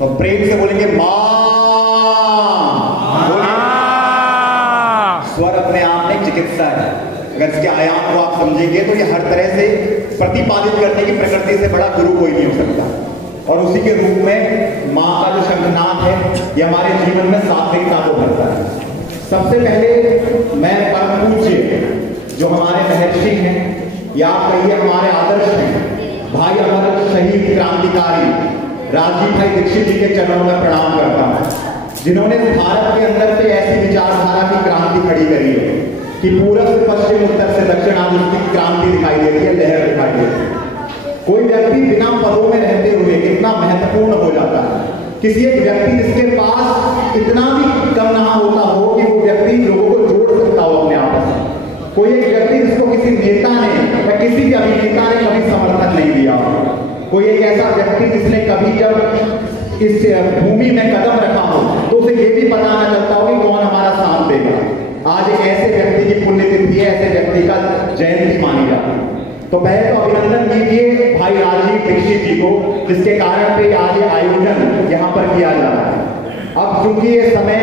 तो प्रेम से बोलेंगे माँ। स्वर अपने आप में चिकित्सा है। अगर इसके आयाम को आप समझेंगे तो ये हर तरह से प्रतिपादित करने की प्रकृति से बड़ा गुरु कोई नहीं हो सकता। और उसी के रूप में माँ का जो शंखनाद है ये हमारे जीवन में सात्विकता को भरता है। सबसे पहले मैं परम पूज्य जो हमारे महर्षि हैं या आप कहिए हमारे आदर्श हैं, भाई अमर शहीद क्रांतिकारी राजीव भाई दीक्षित जी के चरणों में प्रणाम करता हूँ, जिन्होंने भारत के अंदर से ऐसी विचारधारा की क्रांति खड़ी करी है कि पूर्व से पश्चिम, उत्तर से दक्षिण आदि की क्रांति दिखाई देती है, लहर दिखाई देती है। कोई व्यक्ति बिना पदों में रहते हुए कितना महत्वपूर्ण हो जाता है। किसी एक व्यक्ति जिसके पास इतना भी कम ना होता हो कि वो व्यक्ति लोगों को जोड़ सकता हो अपने आपस में। कोई एक व्यक्ति जिसको किसी नेता ने या किसी भी अभिनेता ने कभी समर्थन नहीं दिया। कोई एक ऐसा व्यक्ति जिसने कभी जब इस भूमि में कदम रखा हो तो उसे ये भी पता ना चलता हो कि कौन हमारा साथ देगा। आज एक ऐसे व्यक्ति की पुण्यतिथि है, ऐसे व्यक्ति का जयंती मानी जाती है। तो पहले तो अभिनंदन कीजिए भाई राजीव दीक्षित जी को, जिसके कारण पे आज ये आयोजन यहाँ पर किया जा रहा है। अब चूंकि ये समय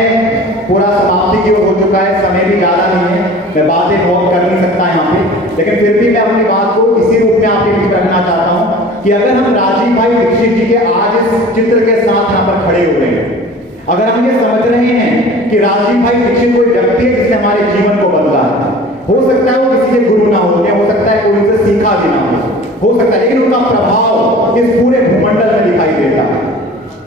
पूरा समाप्ति की ओर हो चुका है, समय भी ज्यादा नहीं है, मैं बातें बहुत कर नहीं सकता यहाँ पे, लेकिन फिर भी मैं अपनी बात को इसी रूप में आपके बीच रखना चाहता हूँ कि अगर हम राजीव भाई दीक्षित जी के आज इस चित्र के साथ यहाँ पर खड़े हुए हैं, अगर हम ये समझ रहे हैं कि राजीव भाई दीक्षित कोई व्यक्ति है जिसने हमारे जीवन को बदला है, हो सकता है वो किसी के गुरु ना हो सकता है कोई उनसे सीखा भी ना हो सकता है, लेकिन उनका प्रभाव इस पूरे भूमंडल में दिखाई देता है।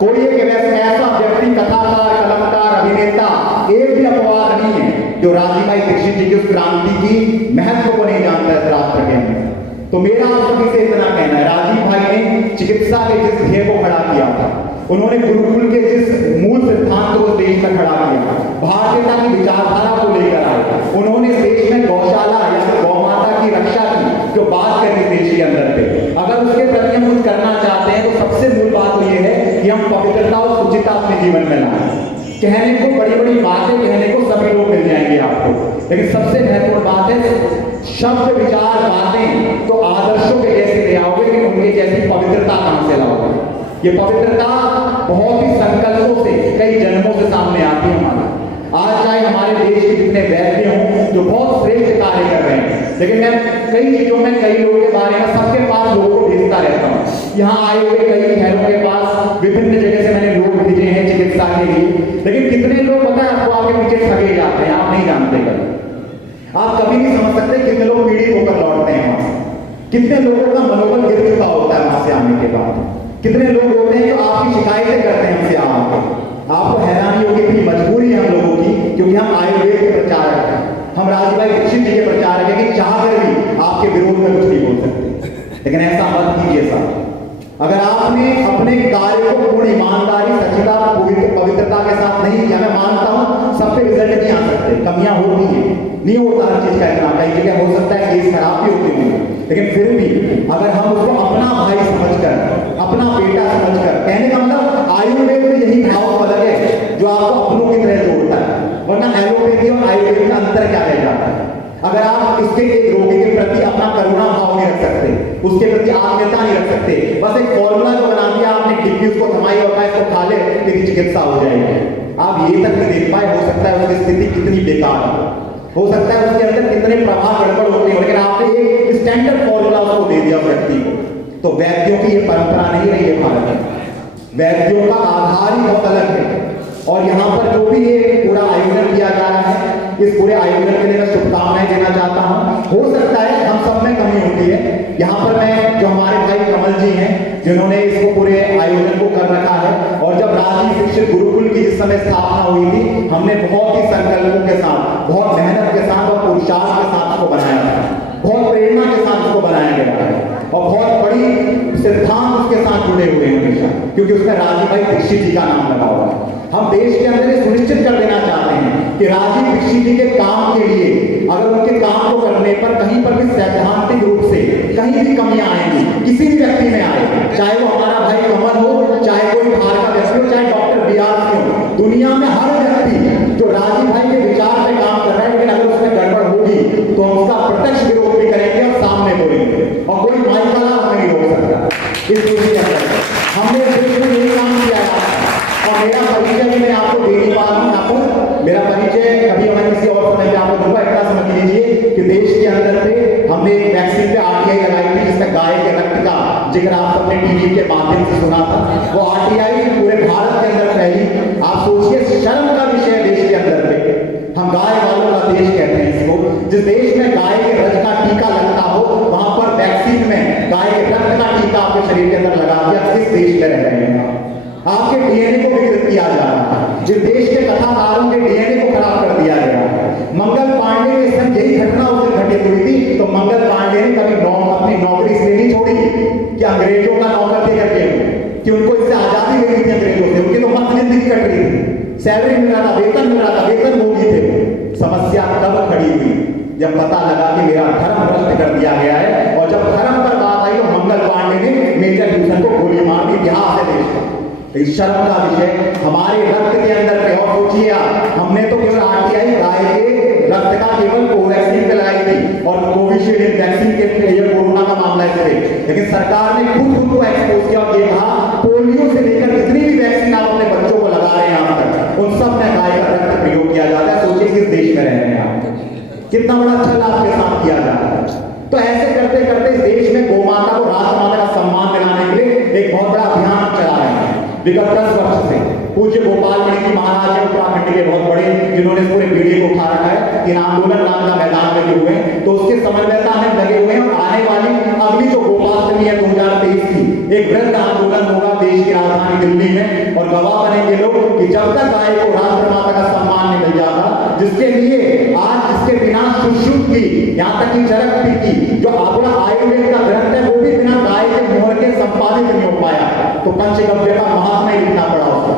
कोई एक ऐसा व्यक्ति, कथाकार, कलाकार, अभिनेता, एक भी अपवाद नहीं है जो राजीव भाई दीक्षित जी की उस क्रांति की महत्व को नहीं जानता है राष्ट्र के अंदर। तो मेरा आप सभी से इतना कहना है, राजीव भाई ने चिकित्सा के जिस ध्येय को खड़ा किया था, उन्होंने गुरुकुल के जिस मूल सिद्धांत को देश में खड़ा किया, भारतीयता की विचारधारा को लेकर आए, उन्होंने देश में गौशाला या गौ माता की रक्षा की जो बात करी देश के अंदर पे, अगर उसके प्रति हम कुछ करना चाहते हैं तो सबसे मूल बात तो ये है कि हम पवित्रता और शुचिता अपने जीवन में लाएं। कहने को बड़ी बड़ी बातें कहने को सभी लोग मिल जाएंगे आपको, लेकिन सबसे महत्वपूर्ण बात है शब्द, विचार, बातें तो आदर्शों के जैसे ले आओगे, लेकिन उनके जैसी पवित्रता कहां से लाओगे। ये पवित्रता बहुत ही संकल्पों से, कई जन्मों से सामने आती है हमारा। आज चाहे हमारे देश के जितने वैद्य हों जो बहुत श्रेष्ठ कार्य कर रहे हैं, लेकिन मैं कई चीजों में कई लोगों के बारे में सबके पास लोगों को भेजता रहता हूँ। यहाँ आए हुए कई शहरों के पास विभिन्न जगह से मैंने लोग भेजे हैं चिकित्सा के लिए, लेकिन कितने लोग पता है आपको आपके पीछे ठगे जाते हैं, आप नहीं जानते। कभी आप कभी नहीं समझ सकते कितने लोग पीड़ित होकर लौटते हैं वहां से, कितने लोगों का मनोबल गिर चुका होता है वहां से आने के बाद, कितने लोग होते हैं जो आपकी शिकायतें करते हैं हमसे आकर। आपको हैरानी होगी, इतनी मजबूरी है हम लोगों की, क्योंकि हम आयुर्वेद के प्रचारक हैं, हम राजीव भाई दीक्षित जी के प्रचारक हैं कि चाहकर भी आपके विरोध में कुछ नहीं बोल सकते। लेकिन ऐसा मत कीजिए साहब। अगर आपने अपने कार्य को पूर्ण ईमानदारी, सच्चता, पवित्रता के साथ नहीं किया, मैं मानता हूं सब पे रिजल्ट नहीं आ सकते, कमियां होती हैं, नहीं होता हर चीज का इतना, कई जगह हो सकता है केस खराब भी होती है, लेकिन फिर भी अगर हम उसको अपना भाई समझकर, अपना बेटा समझकर, कहने का मतलब आयुर्वेद में यही भाव फलक है जो आपको अपनों की तरह जोड़ता है, वरना एलोपैथी और आयुर्वेद में अंतर क्या रह जाता है। अगर आप इसके एक रोगी के प्रति अपना करुणा भाव नहीं रख सकते, उसके प्रति आत्मीयता नहीं रख सकते, बस एक फॉर्मूला जो बना दिया आपने, टिक्की उसको थमाई होता है, इसको खा ले तेरी चिकित्सा हो जाएगी, आप ये तक नहीं देख पाए, हो सकता है उसकी स्थिति कितनी बेकार हो सकता है उसके अंदर कितने प्रभाव गड़बड़ होते हैं, लेकिन आपने एक स्टैंडर्ड फॉर्मूला उसको दे दिया व्यक्ति को। तो वैद्यों की ये परंपरा नहीं रही है भारत में, वैद्यों का आधार ही बहुत अलग है। और यहाँ पर जो भी ये पूरा आयोजन किया जा रहा है, इस पूरे आयोजन के लिए मैं शुभकामनाएं देना चाहता हूँ। हो सकता है हम सब में कमी होती है, यहाँ पर मैं जो हमारे भाई कमल जी हैं जिन्होंने इसको पूरे आयोजन को कर रखा है, और जब राजीव दीक्षित गुरुकुल की जिस समय स्थापना हुई थी, हमने बहुत ही संकल्पों के साथ, बहुत मेहनत के साथ और पुरुषार्थ के साथ उसको बनाया था, बहुत प्रेरणा के साथ उसको बनाया गया है, और बहुत बड़ी सिद्धांत उसके साथ जुड़े हुए हैं हमेशा, क्योंकि उसमें राजीव भाई दीक्षित जी का नाम लगा हुआ है। हम देश के अंदर ये सुनिश्चित कर देना चाहते हैं कि राजीव दीक्षित जी के काम के लिए, अगर उनके काम को करने पर कहीं पर भी सैद्धांतिक रूप से कहीं भी कमियां आएंगी, किसी भी व्यक्ति में आए, चाहे वो हमारा भाई कमल हो, चाहे कोई बाहर का व्यक्ति हो, चाहे डॉक्टर BR हो, दुनिया में हर व्यक्ति जो राजीव भाई के विचार पे काम कर रहा है, लेकिन अगर उसमें गड़बड़ होगी तो हम उसका प्रत्यक्ष विरोध भी करेंगे और सामने बोलेंगे, और कोई माइक वाला हमें नहीं रोक सकता। इस दूसरी हमने यही काम किया है। मेरा परिचय भी मैं आपको दे नहीं पा रहा हूं। आपको मेरा परिचय कभी मैं किसी और समय पे आपको दूंगा। इतना समझ लीजिए कि देश के अंदर पे हमने एक वैक्सीन पे आरटीआई लगाई थी, जिसमें गाय के रक्त का जिक्र आप सबने टीवी के माध्यम से सुना था। वो आरटीआई पूरे भारत के अंदर फैली। आप सोचिए, शर्म का विषय है देश के अंदर पे, हम गाय वालों का देश कहते हैं इसको। जिस देश में गाय के रक्त का टीका लगता हो, वहां पर वैक्सीन में गाय के रक्त का टीका आपके शरीर के अंदर लगा दिया। किस देश में रह रहे हैं आपके डीएनए को विकृत किया जा रहा है। जिस देश के कथाकारों के डीएनए को खराब कर दिया गया है। मंगल पांडे के संग यही घटना उस दिन घटित हुई थी। तो मंगल पांडे ने कभी अपनी नौकरी इसलिए नहीं छोड़ी कि अंग्रेजों का नौकर थे करके, कि उनको इससे आजादी मिली थी अंग्रेजों से। उनकी तो मस्त जिंदगी कट रही थी, सैलरी मिल रहा था, वेतन मिल रहा था, वेतन भोगी थे वो। समस्या तब खड़ी हुई जब पता लगा कि मेरा धर्म भ्रष्ट कर दिया गया है। और जब धर्म पर बात आई तो मंगल पांडे ने मेजर ह्यूसन को गोली मार दी। इतिहास है देश का। इस शर्म का विषय हमारे रक्त के अंदर पे। और सोचिए, हमने तो केवल आरटीआई गाय के रक्त का केवल कोवैक्सीन पे लगाई थी और कोविशील्ड वैक्सीन के लिए कोरोना का मामला है। लेकिन सरकार ने खुद को एक्सपोज किया और ये कहा पोलियो से लेकर जितनी भी वैक्सीन आप अपने बच्चों को लगा रहे हैं आज तक, उन सब में गाय का रक्त प्रयोग किया जाता है। सोचिए किस देश में रह रहे हैं आप, कितना बड़ा छल आपके साथ किया जा रहा है। तो ऐसे करते करते इस देश में गौमाता को राष्ट्रमाता का सम्मान दिलाने के लिए एक बहुत बड़ा अभियान चला रहे हैं विगत 10 वर्ष से। पूज्य गोपाल मणि जी महाराज है उत्तराखंड के बहुत बड़े, जिन्होंने पूरे पीढ़ी को उठा रखा है। इन आंदोलन नाम का मैदान लगे हुए हैं, तो उसके समन्वयता में लगे हुए हैं। और आने वाली अगली जो गोपाष्टमी है 2023 की, एक वृहद आंदोलन होगा देश की राजधानी दिल्ली में। और गवाह बनेंगे लोग कि जब तक गाय को राष्ट्रमाता का सम्मान नहीं मिल जाता, जिसके लिए आज जिसके बिना सुश्रुत की, यहाँ तक की चरक की जो अपना आयुर्वेद का ग्रंथ है, वो भी बिना गाय के मोहर के संपादित नहीं हो पाया। तो पंचगव्य का महात्मा ही लिखना पड़ा उसको।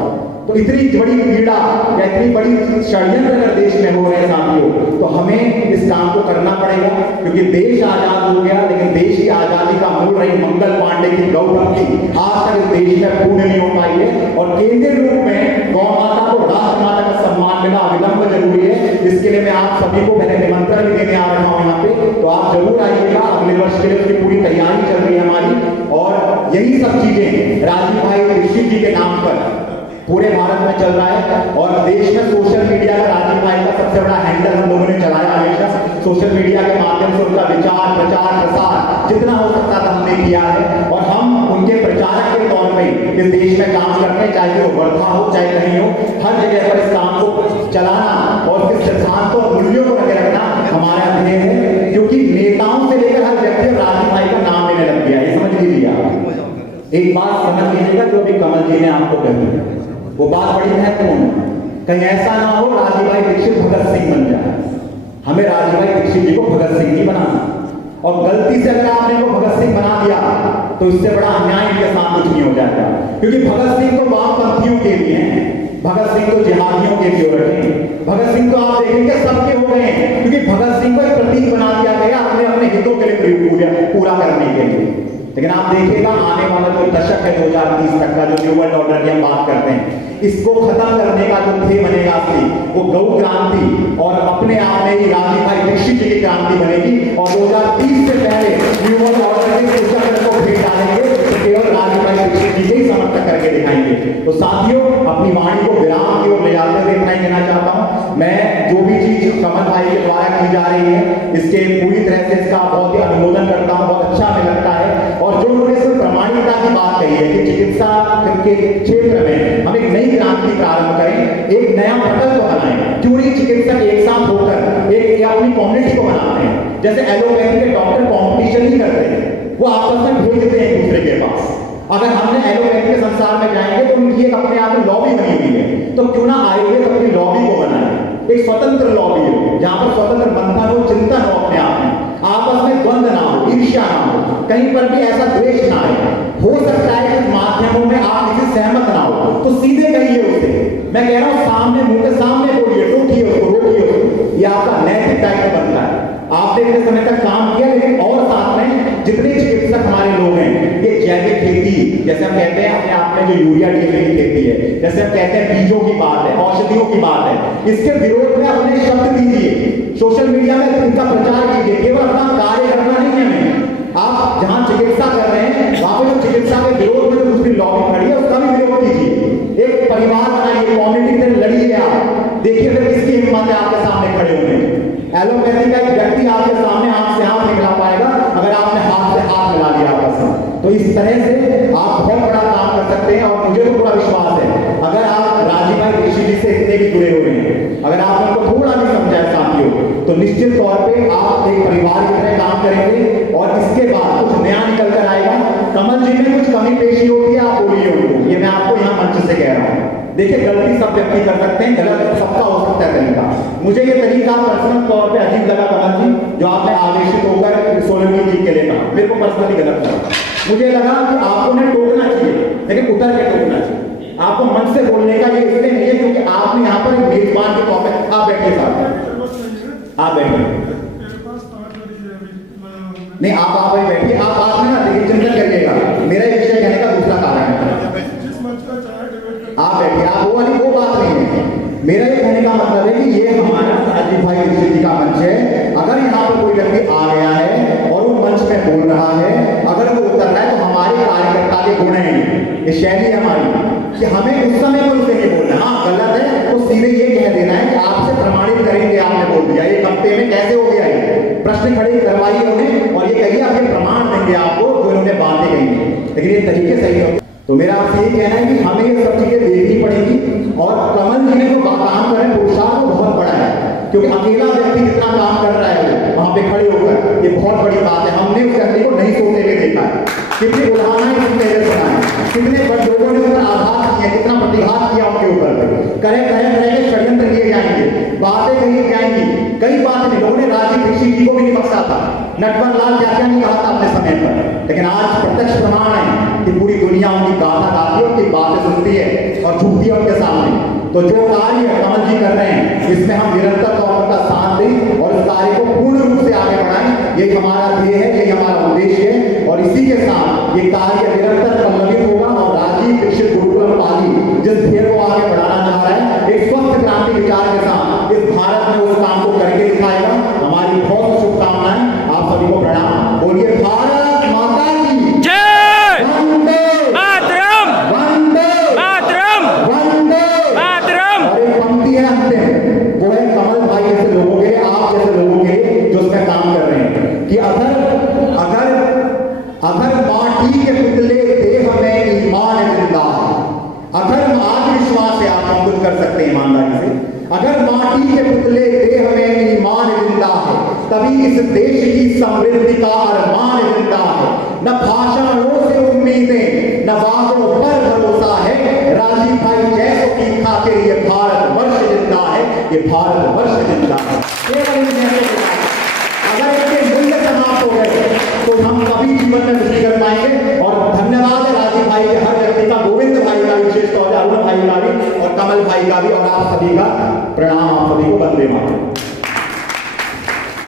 तो इतनी बड़ी पीड़ा या इतनी बड़ी षड्यंत्र अगर देश में हो रहे हैं साथियों, तो हमें इस काम को करना पड़ेगा। क्योंकि देश आजाद हो गया, लेकिन देश की आजादी का मूल रही मंगल पांडे की गौभक्ति आज तक इस देश में पूर्ण नहीं हो पाई है। और केंद्रीय रूप में गौ माता को राष्ट्रमाता का सम्मान मिलना अविलंब जरूरी है। इसके लिए मैं आप सभी को मैंने निमंत्रण भी देने आ रहा हूँ यहाँ पे, तो आप जरूर आइएगा। अगले वर्ष के लिए उसकी पूरी तैयारी चल रही है हमारी। और यही सब चीजें राजीव भाई दीक्षित जी के नाम पर पूरे भारत में चल रहा है। और देश में सोशल मीडिया का राजीव भाई का सबसे बड़ा हैंडल हम लोगों ने चलाया हमेशा। सोशल मीडिया के माध्यम से उनका विचार प्रचार प्रसार जितना हो सकता था हमने किया है। और हम उनके प्रचारक के तौर पर इस देश में काम करते हैं, चाहे वो वर्धा हो चाहे कहीं हो। हर जगह पर इस काम को चलाना और फिर सिद्धांतों और मूल्यों को रखे रखना हमारा ध्येय है। क्योंकि नेताओं से लेकर हर व्यक्ति राजीव भाई का नाम लेने लग गया, ये समझ लीजिए आप। एक बात समझ लीजिएगा, जो भी कमल जी ने आपको कही वो बात बड़ी महत्वपूर्ण है। कहीं ऐसा ना हो राजीव भाई दीक्षित भगत सिंह बन जाए। हमें राजीव भाई दीक्षित जी को भगत सिंह जी बनाना। और गलती से अगर आपने को भगत सिंह बना दिया तो इससे बड़ा अन्याय इनके साथ कुछ नहीं हो जाएगा। क्योंकि भगत सिंह तो वामपंथियों के लिए हैं, भगत सिंह तो जिहादियों के लिए रखे। भगत सिंह तो आप देखेंगे सबके हो गए हैं, क्योंकि भगत सिंह को एक प्रतीक बना दिया गया अपने अपने हितों के लिए पूरा करने के लिए। लेकिन आप देखिएगा आने वाला जो दशक है 2030 तक का, जो न्यू वर्ल्ड ऑर्डर की हम बात करते हैं, इसको खत्म करने का जो ध्येय बनेगा असली, वो गौ क्रांति और अपने आप में ही राजीव भाई दीक्षित जी की क्रांति बनेगी। और 2030 से पहले न्यू वर्ल्ड ऑर्डर के चक्र को भेज डालेंगे तो केवल राजीव भाई दीक्षित जी के ही समर्थन करके दिखाएंगे। तो साथियों, अपनी वाणी को विराम की ओर ले जाते हुए इतना ही कहना चाहता हूँ। मैं जो भी चीज कमल भाई के द्वारा की जा रही है, इसके पूरी तरह से इसका बहुत ही अनुमोदन करता हूँ, बहुत अच्छा हमें लगता है। और जो उन्होंने इसमें प्रमाणिकता की बात कही है कि चिकित्सा के क्षेत्र में हम एक नई क्रांति प्रारंभ करें, एक नया प्रकल्प बनाएं। क्यों नहीं चिकित्सक एक साथ होकर एक अपनी कम्युनिटी को बनाते हैं। जैसे एलोपैथी के डॉक्टर कॉम्पिटिशन नहीं करते हैं, वो आपस में भेजते हैं एक दूसरे के पास। अगर हमने एलोपैथी के संसार में जाएंगे तो उनकी एक अपने आप में लॉबी बनी हुई है। तो क्यों ना आयुर्वेद अपनी लॉबी को बनाए, एक स्वतंत्र लॉबी हो जहां पर स्वतंत्र मंथन हो, चिंतन हो, अपने आप में आपस में द्वंद ना हो, ईर्ष्या ना हो, कहीं पर भी ऐसा द्वेष ना आए। हो सकता है कि माध्यमों में आप किसी सहमत ना हो तो सीधे कहिए उसे। मैं कह रहा हूं सामने मुंह के सामने बोलिए, टोकिए उसको, रोकिए उसको। ये आपका नैतिक दायित्व बनता है। आपने इतने समय तक काम किया, लेकिन और साथ में जितने चिकित्सक हमारे लोग हैं, ये जैविक खेती जैसे हम कहते हैं अपने आप में जो यूरिया डीएपी की खेती है, जैसे हम कहते हैं बीजों की बात है, औषधियों की बात है, इसके विरोध में अपने शब्द दीजिए, सोशल मीडिया में इनका प्रचार कीजिए। केवल अपना कार्य करना नहीं है हमें। आप जहां चिकित्सा कर रहे हैं वहां पर जो चिकित्सा के विरोध में जो दूसरी लॉबी खड़ी है उसका भी विरोध कीजिए। एक परिवार देखिए फिर किसकी हिम्मत है आपके सामने खड़े होने की। एलोपैथी का एक व्यक्ति आपके सामने आंख से आंख नहीं मिला पाएगा अगर आपने हाथ से हाथ मिला लिया आपस में। तो इस तरह से आप बहुत बड़ा काम कर सकते हैं। और मुझे तो पूरा विश्वास है अगर आप राजीव भाई ऋषि जी से इतने भी जुड़े हुए हैं, अगर आपने उनको थोड़ा भी समझाया साथियों, तो निश्चित तौर पे आप एक परिवार की तरह काम करेंगे। और इसके बाद कुछ नया निकल कर आएगा। कमल जी में कुछ कमी पेशी होती है, आप बोलिए उनको, ये मैं आपको यहाँ मंच से कह रहा हूँ। देखिए गलती सब व्यक्ति कर सकते हैं, गलत सबका हो सकता है तरीका। मुझे ये तरीका पर्सनल तौर पे अजीब लगा कमल जी, जो आपने आवेशित होकर सोलंकी जी के लिए कहा, मेरे को पर्सनली गलत लगा। मुझे लगा कि आपको उन्हें टोकना चाहिए, लेकिन उतर के टोकना चाहिए। आपको मन से बोलने का ये इसलिए नहीं है क्योंकि आपने यहाँ पर एक मेजबान के तौर पर, आप बैठिए साहब, आप बैठिए, नहीं आप ही बैठिए, आप में ना देखिए चिंतन करिएगा, मेरा ये विषय कहने का दूसरा कारण है। आप बैठिए, आप वो वाली वो बात नहीं है। मेरा ये कहने का मतलब है कि ये हमारा राजीव भाई ऋषि जी का मंच है। अगर यहाँ पर कोई व्यक्ति आ गया है और वो मंच में बोल रहा है, अगर वो उतर रहा है, तो हमारे कार्यकर्ता के गुण हैं, ये शैली है हमारी कि हमें उस समय पर उसे नहीं बोलना। हाँ गलत है तो सीधे ये कह देना है कि आपसे प्रमाणित करेंगे आपने बोल दिया, एक हफ्ते में कैसे हो गया है, प्रश्न खड़े करवाइए उन्हें और ये कहिए आप ये प्रमाण देंगे आपको जो इन्होंने बातें कही है, लेकिन ये तरीके सही होंगे। तो मेरा आपसे ये कहना है कि हमें ये सब चीजें देखनी पड़ेगी। और कमल जी ने जो काम करें पुरुषार्थ तो बहुत बड़ा है, क्योंकि अकेला व्यक्ति कितना काम कर रहा है वहां पे खड़े होकर, ये बहुत बड़ी बात है। हमने उस व्यक्ति को नहीं सोते हुए देखा है, कितनी उदाहरण सुना है, कितने लोगों ने उस पर आघात किया, कितना प्रतिघात किया उनके ऊपर, तरह के षड्यंत्र किए जाएंगे, बातें कही जाएंगी, कई बातें लोगों ने राजीव ऋषि जी को भी नहीं बख्शा था, नटवर लाल क्या क्या नहीं कहा था अपने समय पर, लेकिन आज प्रत्यक्ष प्रमाण है कि पूरी दुनिया उनकी गाथा गाती है, उनकी बातें सुनती है और झुकती है उनके सामने। तो जो कार्य कमल जी कर रहे हैं इसमें हम निरंतर तौर पर साथ दें और इस कार्य को पूर्ण रूप से आगे बढ़ाएं, यही हमारा ध्येय है, यही हमारा उद्देश्य है। और इसी के साथ ये कार्य निरंतर पल्लवित होगा और राजीव दीक्षित गुरुकुलम पाली जिस ध्येय को आगे बढ़ाना चाह रहा है, एक स्वस्थ क्रांति विचार के साथ इस भारत में उस काम को करके दिखाएगा। हमारी बहुत शुभकामनाएं, आप सभी को प्रणाम। बोलिए भारत माता की जय, वंदे मातरम, वंदे मातरम, वंदे मातरम। और एक पंक्ति है अंतिम, वो है कमल भाई जैसे लोगों के, आप जैसे लोगों के जो उसमें काम कर रहे हैं कि अगर माटी के पुतले देह में ईमान जिंदा है, अगर आज विश्वास है आप कुछ कर सकते हैं ईमानदारी से, अगर माटी के पुतले देह में ईमान जिंदा है, तभी इस देश की समृद्धि का अरमान जिंदा है। न भाषणों से उम्मीदें, न वादों पर भरोसा है, राजीव भाई जैसों की खातिर ये भारत वर्ष जिंदा है, ये भारत वर्ष जिंदा है। अगर इसके मूल्य समाप्त हो गए तो हम कभी जीवन में कुछ नहीं कर पाएंगे। और धन्यवाद है राजीव भाई के हर व्यक्ति का, गोविंद भाई का विशेष तौर पर, अरुण भाई का भी और कमल भाई का भी, और आप सभी का प्रणाम, आप सभी को वंदे मातरम।